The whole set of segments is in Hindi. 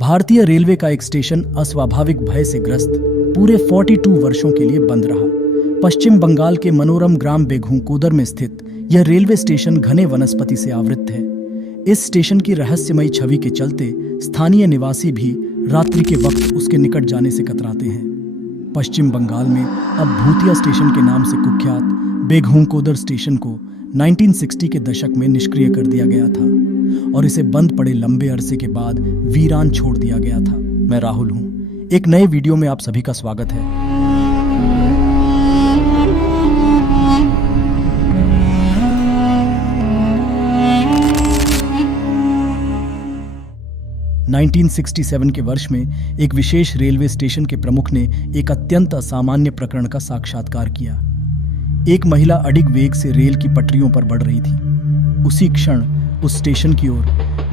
भारतीय रेलवे का एक स्टेशन अस्वाभाविक भय से ग्रस्त पूरे 42 वर्षों के लिए बंद रहा। पश्चिम बंगाल के मनोरम ग्राम बेगूंकोदर में स्थित यह रेलवे स्टेशन घने वनस्पति से आवृत है। इस स्टेशन की रहस्यमयी छवि के चलते स्थानीय निवासी भी रात्रि के वक्त उसके निकट जाने से कतराते हैं। पश्चिम बंगाल में अब भूतिया स्टेशन के नाम से कुख्यात बेगूंकोदर स्टेशन को 1960 के दशक में निष्क्रिय कर दिया गया था और इसे बंद पड़े लंबे अरसे के बाद वीरान छोड़ दिया गया था। मैं राहुल हूं। एक नए वीडियो में आप सभी का स्वागत है। नाइनटीन 1967 के वर्ष में एक विशेष रेलवे स्टेशन के प्रमुख ने एक अत्यंत असामान्य प्रकरण का साक्षात्कार किया। एक महिला अडिग वेग से रेल की पटरियों पर बढ़ रही थी। उसी क्षण उस स्टेशन की ओर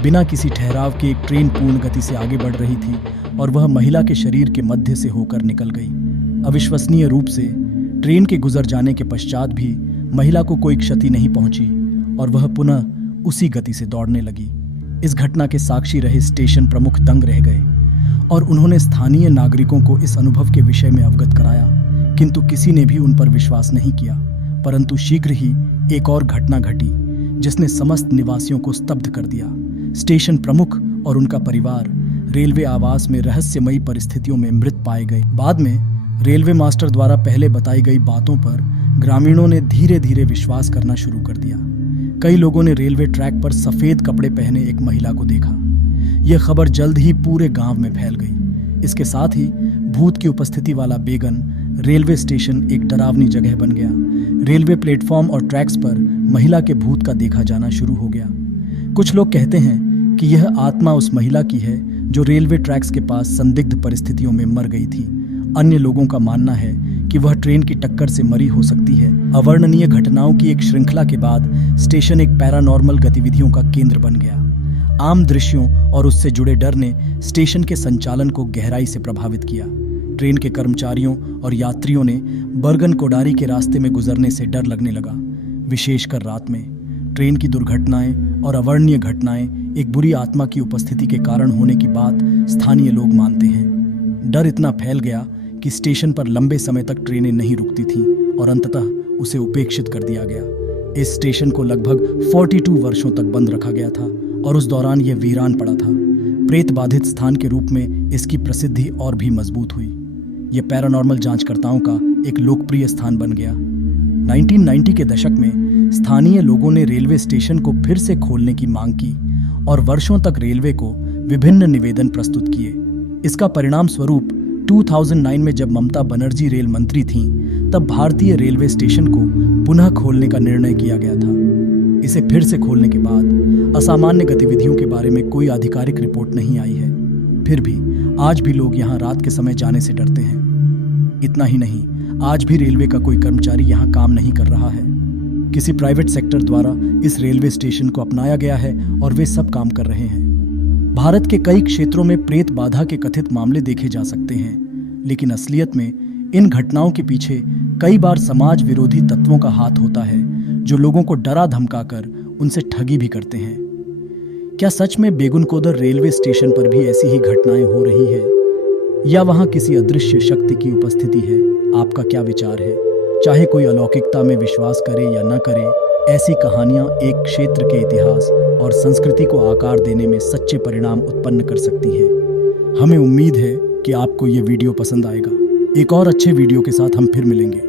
बिना किसी ठहराव के एक ट्रेन पूर्ण गति से आगे बढ़ रही थी और वह महिला के शरीर के मध्य से होकर निकल गई। अविश्वसनीय रूप से ट्रेन के गुजर जाने के पश्चात भी महिला को कोई क्षति नहीं पहुंची और वह पुनः उसी गति से दौड़ने लगी। इस घटना के साक्षी रहे स्टेशन प्रमुख दंग रह गए और उन्होंने स्थानीय नागरिकों को इस अनुभव के विषय में अवगत कराया, किंतु किसी ने भी उन पर विश्वास नहीं किया। परंतु शीघ्र ही एक और घटना घटी जिसने समस्त निवासियों को स्तब्ध कर दिया। स्टेशन प्रमुख और उनका परिवार रेलवे आवास में रहस्यमयी परिस्थितियों में मृत पाए गए। बाद में रेलवे मास्टर द्वारा पहले बताई गई बातों पर ग्रामीणों ने धीरे धीरे विश्वास करना शुरू कर दिया। कई लोगों ने रेलवे ट्रैक पर सफेद कपड़े पहने एक महिला को देखा। यह खबर जल्द ही पूरे गांव में फैल गई। इसके साथ ही भूत की उपस्थिति वाला बेगन रेलवे स्टेशन एक डरावनी जगह बन गया। रेलवे प्लेटफॉर्म और ट्रैक्स पर महिला के भूत का देखा जाना शुरू हो गया। कुछ लोग कहते हैं कि यह आत्मा उस महिला की है जो रेलवे ट्रैक्स के पास संदिग्ध परिस्थितियों में मर गई थी। अन्य लोगों का मानना है कि वह ट्रेन की टक्कर से मरी हो सकती है। अवर्णनीय घटनाओं की एक श्रृंखला के बाद स्टेशन एक पैरानॉर्मल गतिविधियों का केंद्र बन गया। आम दृश्यों और उससे जुड़े डर ने स्टेशन के संचालन को गहराई से प्रभावित किया। ट्रेन के कर्मचारियों और यात्रियों ने बर्गन कोडारी के रास्ते में गुजरने से डर लगने लगा, विशेषकर रात में। ट्रेन की दुर्घटनाएं और अवर्णनीय घटनाएं एक बुरी आत्मा की उपस्थिति के कारण होने की बात स्थानीय लोग मानते हैं। डर इतना फैल गया कि स्टेशन पर लंबे समय तक ट्रेनें नहीं रुकती थीं और अंततः उसे उपेक्षित कर दिया गया। इस स्टेशन को लगभग 42 वर्षों तक बंद रखा गया था और उस दौरान यह वीरान पड़ा था। प्रेत बाधित स्थान के रूप में इसकी प्रसिद्धि और भी मजबूत हुई। यह पैरानॉर्मल जांचकर्ताओं का एक लोकप्रिय स्थान बन गया। 1990 के दशक में स्थानीय लोगों ने रेलवे स्टेशन को फिर से खोलने की मांग की और वर्षों तक रेलवे को विभिन्न निवेदन प्रस्तुत किए। इसका परिणाम स्वरूप 2009 में जब ममता बनर्जी रेल मंत्री थीं, तब भारतीय रेलवे स्टेशन को पुनः खोलने का निर्णय किया गया था। इसे फिर से खोलने के बाद असामान्य गतिविधियों के बारे में कोई आधिकारिक रिपोर्ट नहीं आई है। फिर भी आज भी लोग यहाँ रात के समय जाने से डरते हैं। इतना ही नहीं, आज भी रेलवे का कोई कर्मचारी यहाँ काम नहीं कर रहा है। किसी प्राइवेट सेक्टर द्वारा इस रेलवे स्टेशन को अपनाया गया है और वे सब काम कर रहे हैं। भारत के कई क्षेत्रों में प्रेत बाधा के कथित मामले देखे जा सकते हैं, लेकिन असलियत में इन घटनाओं के पीछे कई बार समाज विरोधी तत्वों का हाथ होता है, जो लोगों को डरा धमकाकर उनसे ठगी भी करते हैं। क्या सच में बेगूंकोदर रेलवे स्टेशन पर भी ऐसी ही घटनाएं हो रही है, या वहां किसी अदृश्य शक्ति की उपस्थिति है? आपका क्या विचार है? चाहे कोई अलौकिकता में विश्वास करे या न करे, ऐसी कहानियां एक क्षेत्र के इतिहास और संस्कृति को आकार देने में सच्चे परिणाम उत्पन्न कर सकती हैं। हमें उम्मीद है कि आपको ये वीडियो पसंद आएगा। एक और अच्छे वीडियो के साथ हम फिर मिलेंगे।